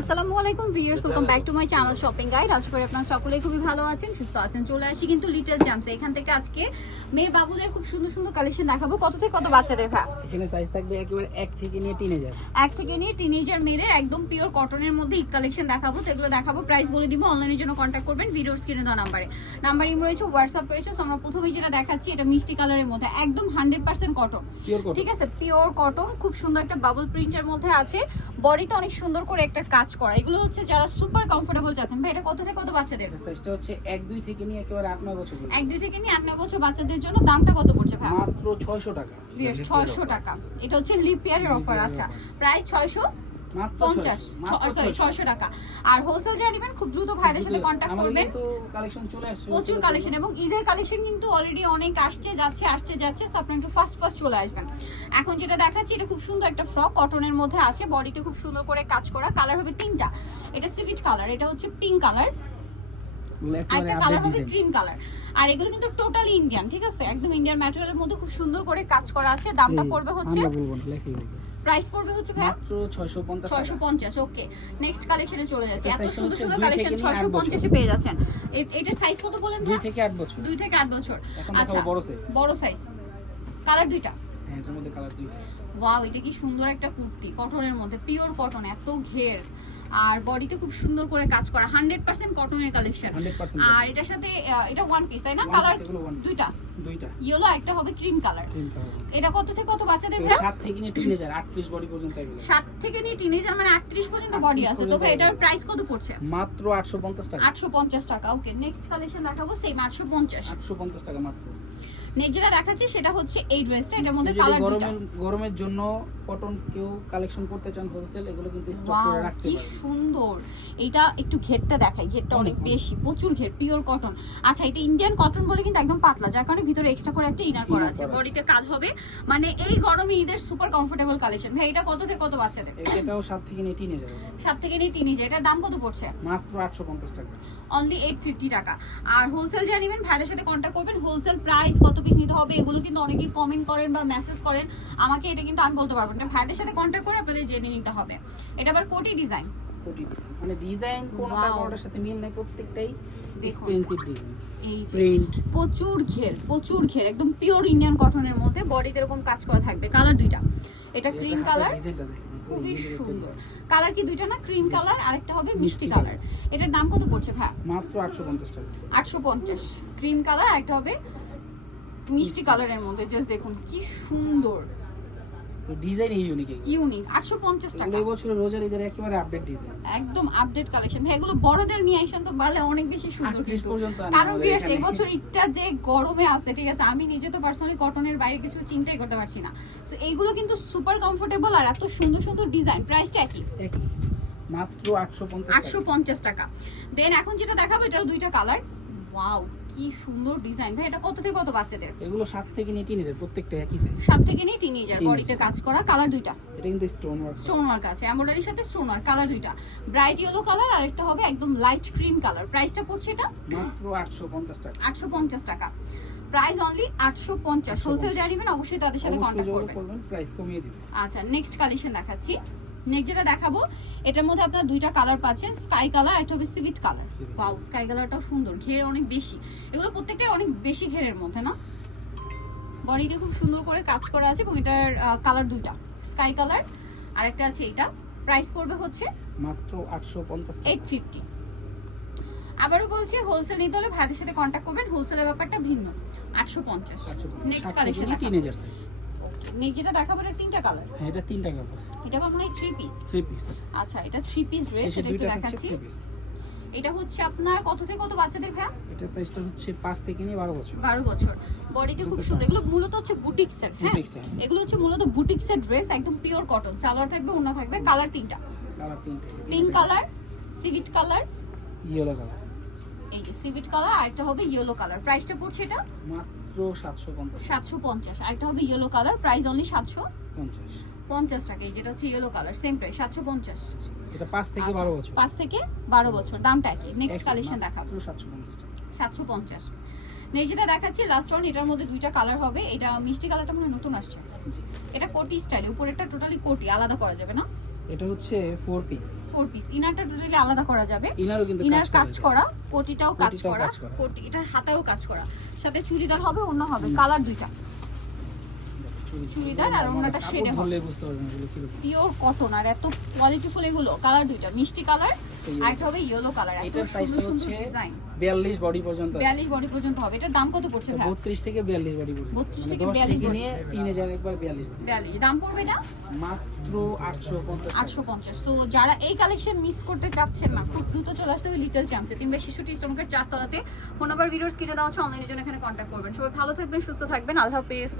আসসালামু আলাইকুম viewers welcome back to my channel shopping guide আশা করি আপনারা সকলেই খুবই ভালো আছেন সুস্থ আছেন। চলে আসি কিন্তু লিটল চ্যাম্পস এখান থেকে আজকে মেয়ে বাবুদের খুব সুন্দর সুন্দর কালেকশন দেখাবো। কত থেকে কত বাচ্চাদের ভ্যা এখানে সাইজ থাকবে একেবারে এক থেকে নিয়ে হাজার এক থেকে নিয়ে টিনেজার মেয়েদের একদম পিওর কটনের মধ্যে ঈদ কালেকশন দেখাবো। তো এগুলো দেখাবো। প্রাইস বলে দিব। অনলাইনের জন্য কন্ট্যাক্ট করবেন ভিডিওর স্ক্রিনে দেওয়া নাম্বারে। নাম্বার ইম রয়েছে হোয়াটসঅ্যাপ রয়েছে। আমরা প্রথমেই যেটা দেখাচ্ছি এটা মিষ্টি কালারের মধ্যে। একদম hundred percent cotton pure cotton ঠিক আছে? পিওর কটন খুব সুন্দর একটা বাবল প্রিন্টের মধ্যে আছে। বডিতে অনেক সুন্দর করে একটা কাজ করা। এগুলো হচ্ছে যারা সুপার কমফোর্টেবল চাচ্ছেন ভাই এটা কত থেকে কত বাচ্চাদের? সাইজটা হচ্ছে এক দুই থেকে নিয়ে একেবারে আট নয় বছর পর্যন্ত। এক দুই থেকে নিয়ে আট নয় বছর বাচ্চাদের জন্য দামটা কত পড়ছে ভাই? মাত্র ছয়শো টাকা। ছয়শো টাকা। এটা হচ্ছে লিপ ইয়ারের অফার আচ্ছা। প্রায় ছয়শো মাত্র পঞ্চাশ ছয়শো। টাকা। আর হোলসেল যারা নেবেন খুব দ্রুত ভাইদের সাথে কন্ট্যাক্ট করবেন। প্রচুর কালেকশন এবং ঈদের কালেকশন কিন্তু অলরেডি অনেক আসছে যাচ্ছে আসছে যাচ্ছে একটু ফার্স্ট ফার্স্ট চলে আসবেন। এখন যেটা দেখাচ্ছি এটা খুব সুন্দর একটা ফ্রক কটনের মধ্যে আছে বডিতে খুব সুন্দর করে কাজ করা। কালার হবে তিনটা এটা সিভিট কালার এটা হচ্ছে পিঙ্ক কালার একটা কালার হবে ডিজাইন কালার আর এগুলো কিন্তু টোটালি ইন্ডিয়ান ঠিক আছে? একদম ইন্ডিয়ান ম্যাটেরিয়ালের মধ্যে খুব সুন্দর করে কাজ করা আছে। দামটা পড়বে হচ্ছে প্রাইস পড়বে হচ্ছে ভাই মাত্র ছয়শো পঞ্চাশ ছয়শো পঞ্চাশ ওকে নেক্সট কালেকশনে চলে যাচ্ছে। এত সুন্দর সুন্দর কালেকশন থেকে নিয়ে ছয়শো পঞ্চাশে পেয়ে যাচ্ছেন। এ- এটার সাইজ কত বলেন দুই ভাই থেকে আট বছর। দুই থেকে আট বছর। আচ্ছা বড় size। বড় সাইজ কালার দুইটা। এটার মধ্যে কালার দুইটা। ওয়াও এটা কি সুন্দর একটা কুর্তি কটনের মধ্যে পিওর কটন এত ঘের। আর বডিতে খুব সুন্দর করে কাজ করা হান্ড্রেড পার্সেন্ট কটনের কালেকশন আর এটার সাথে এটা ওয়ান পিস তাই না? কালার। দুইটা। দুইটা। ইয়েলো একটা হবে ক্রিম কালার এটা কত থেকে কত বাচ্চাদের ভাই? সাত থেকে নিয়ে হাজার আটত্রিশ বডি পর্যন্ত এগুলো। সাত থেকে নিয়ে টিনেজার মানে আটত্রিশ পর্যন্ত বডি আছে। তো ভাই এটার প্রাইস কত পড়ছে? মাত্র আটশো পঞ্চাশ টাকা। আটশো পঞ্চাশ টাকা ওকে নেক্সট কালেকশন দেখাবো সেম আটশো পঞ্চাশ। আটশো পঞ্চাশ টাকা মাত্র। নেক্সট যেটা দেখাচ্ছি সেটা হচ্ছে এই ড্রেসটা এটার মধ্যে কালার দুইটা। গরমের জন্য কটন কেউ কালেকশন করতে চান হোলসেল এগুলো কিন্তু স্টক করে রাখতে কি সুন্দর। এটা একটু ঘেরটা দেখাই ঘেরটা অনেক। বেশি প্রচুর ঘের পিওর কটন আচ্ছা এটা ইন্ডিয়ান কটন বলে কিন্তু একদম পাতলা যার কারণে ভিতরে এক্সট্রা করে একটা ইনার করা আছে। বডিতে কাজ হবে। মানে এই গরমে ঈদের সুপার কমফোর্টেবল কালেকশন ভাই এটা কত থেকে কত বাচ্চাদের? এটাও সাত থেকে নিয়ে হাজার সাত থেকে নিয়ে টিনিজে এটার দাম কত পড়ছে? মাত্র আটশো পঞ্চাশ টাকা। অনলি এইট ফিফটি টাকা। আর হোলসেল যা নেবেন ভাইদের সাথে কন্ট্যাক্ট করবেন। হোলসেল প্রাইস কত পিস নিতে হবে এগুলো কিন্তু অনেকেই কমেন্ট করেন বা মেসেজ করেন। আমাকে এটা কিন্তু আমি বলতে পারব না। ভাইদের সাথে কন্ট্যাক্ট করে আপনাদের জেনে নিতে হবে। এটা আবার কোটি ডিজাইন কোটি মানে ডিজাইন কোনোটা Wow. সাথে মিল নাই প্রত্যেকটাই এক্সপেন্সিভ ডিজাইন এই প্রচুর ঘের প্রচুর ঘের একদম পিওর ইন্ডিয়ান কটনের মধ্যে বডিতে এরকম কাজ করা থাকবে। কালার দুইটা। এটা ক্রিম কালার খুবই সুন্দর। কালার কি দুইটা না? ক্রিম কালার আরেকটা হবে মিষ্টি কালার এটার দাম কত পড়ছে ভাই মাত্র আটশো পঞ্চাশ টাকা। আটশো পঞ্চাশ। ক্রিম কালার আরেকটা হবে মিষ্টি কালারের মধ্যে জাস্ট দেখুন কি সুন্দর। ডিজাইন ইউনিক ইউনিক আটশো পঞ্চাশ টাকা। এই এবছর রোজার ঈদের একেবারে আপডেট ডিজাইন একদম আপডেট কালেকশন ভাই এগুলো বড়দের নিয়ে আসেন তো বাড়লে অনেক বেশি সুন্দর 38 কিন্তু। কারণ ভিউয়ার্স এখানে। এবছর ঈদটা যে গরমে আছে ঠিক আছে আমি নিজে তো পার্সোনালি কটনের বাইরে কিছু চিন্তাই করতে পারছি না। সো এইগুলো কিন্তু সুপার কমফোর্টেবল আর এত সুন্দর সুন্দর ডিজাইন প্রাইসটা একই। একই। মাত্র আটশো পঞ্চাশ আটশো পঞ্চাশ টাকা। দেন এখন যেটা দেখাবো এটার দুইটা কালার ওয়াও কি সুন্দর ডিজাইন ভাই এটা কত থেকে কত বাচ্চাদের? এগুলো সাত থেকে নিয়ে তিন হাজার প্রত্যেকটা একই সাইজ সাত থেকে নিয়ে টিনেজার বডিতে কাজ করা কালার দুইটা। এটা কিন্তু স্টোন ওয়ার্ক স্টোন ওয়ার্ক আছে এমব্রয়ডারির সাথে স্টোন ওয়ার্ক কালার দুইটা। ব্রাইট ইয়েলো কালার আর একটা হবে একদম লাইট ক্রিম কালার প্রাইসটা পড়ছে এটা? মাত্র আটশো পঞ্চাশ টাকা। আটশো পঞ্চাশ টাকা। প্রাইস অনলি আটশো পঞ্চাশ। হোলসেল জানিবেন অবশ্যই তাদের সাথে করবেন। করবেন প্রাইস কমিয়ে দিবেন। আচ্ছা নেক্সট কালেকশন দেখাচ্ছি। নেক্সট যেটা দেখাবো এটার মধ্যে আপনার দুইটা কালার পাচ্ছেন স্কাই কালার একটা হবে সিভিট কালার। ওয়াও স্কাই কালারটাও সুন্দর ঘের অনেক বেশি। এগুলো প্রত্যেকটাই অনেক বেশি ঘেরের মধ্যে না? বডিতে খুব সুন্দর করে কাজ করা আছে এবং এটার কালার দুইটা স্কাই কালার আর একটা আছে এটা। প্রাইস পড়বে হচ্ছে মাত্র আটশো পঞ্চাশ টাকা। এইট ফিফটি আবারও বলছি হোলসেল নিতে হলে ভাইদের সাথে কন্ট্যাক্ট করবেন হোলসেলের ব্যাপারটা ভিন্ন আটশো পঞ্চাশ। নেক্সট কালেকশন তিন হাজার যেটা দেখাবো এটা তিনটা কালার হ্যাঁ এটা তিন টাকা এটা আপনার থ্রি পিস থ্রি পিস আচ্ছা এটা থ্রি পিস ড্রেস এটা একটু দেখাচ্ছি। এটা হচ্ছে আপনার কত থেকে কত বাচ্চাদের ভ্যা এটা সাইজটা হচ্ছে পাঁচ থেকে নিয়ে বারো বছর। বারো বছর। বডিতে খুব সুন্দর। এগুলো মূলত হচ্ছে বুটিক্সের হ্যাঁ? হ্যাঁ। এগুলো হচ্ছে মূলত বুটিক্সের ড্রেস একদম পিওর কটন সালোয়ার থাকবে ওনা থাকবে কালার তিনটা। কালার তিনটে। পিঙ্ক কালার সিভিট কালার ইয়েলো কালার এই যে সিভিট কালার আর একটা হবে ইয়েলো কালার প্রাইসটা পড়ছে এটা? মাত্র সাতশো পঞ্চাশ। সাতশো পঞ্চাশ। আরেকটা হবে ইয়েলো কালার প্রাইস অনলি সাতশো পঞ্চাশ। পঞ্চাশ। টাকা এই যেটা হচ্ছে ইয়েলো কালার সেম প্রাইস সাতশো পঞ্চাশ। এটা পাঁচ থেকে বারো বছর। পাঁচ থেকে বারো বছর দামটা একই। নেক্সট কালেকশন দেখাবো। সাতশো পঞ্চাশ টাকা। সাতশো পঞ্চাশ। নেই যেটা দেখাচ্ছি লাস্ট ওয়ান এটার মধ্যে দুইটা কালার হবে। এটা মিষ্টি কালারটা মনে নতুন আসছে। এটা কোটি স্টাইল উপরেরটা টোটালি কোটি আলাদা করা যাবে না? এটা হচ্ছে ফোর পিস ফোর পিস ইনারটা টোটালি আলাদা করা যাবে। ইনারও কিন্তু ইনার কাজ করা কোটিটাও কাজ করা কোটি এটার হাতায়ও কাজ করা। সাথে চুড়িদার হবে অন্য হবে। কালার দুইটা। চুড়িদার আর ওনাটা শেডে হবে। বুঝতে পারবেন এগুলো কি পিওর কটন আর এত কোয়ালিটিফুল এগুলো কালার দুইটা। মিষ্টি কালার এই হবে ইয়েলো কালার এত সুন্দর সুন্দর ডিজাইন বিয়াল্লিশ বডি পর্যন্ত আছে। বিয়াল্লিশ বডি পর্যন্ত হবে। এটার দাম কত পড়ছে ভাই? থেকে বিয়াল্লিশ বডি পর্যন্ত। 32 মানে থেকে 42 নিয়ে একবার বিয়াল্লিশ body। বিয়াল্লিশ। দাম পড়বে এটা? মাত্র যারা এই কালেকশন মিস করতে চাচ্ছেন না খুব দ্রুত চলে আসতে হবে লিটল চ্যাম্পসে তিন বাই শিশুটি স্টমকের চারতলাতে। ফোন নাম্বার ভিডিওস কিনে দেওয়া হচ্ছে অনলাইনের জন্য এখানে কন্ট্যাক্ট করবেন। সবাই ভালো থাকবেন সুস্থ থাকবেন। আল্লাহ হাফেজ।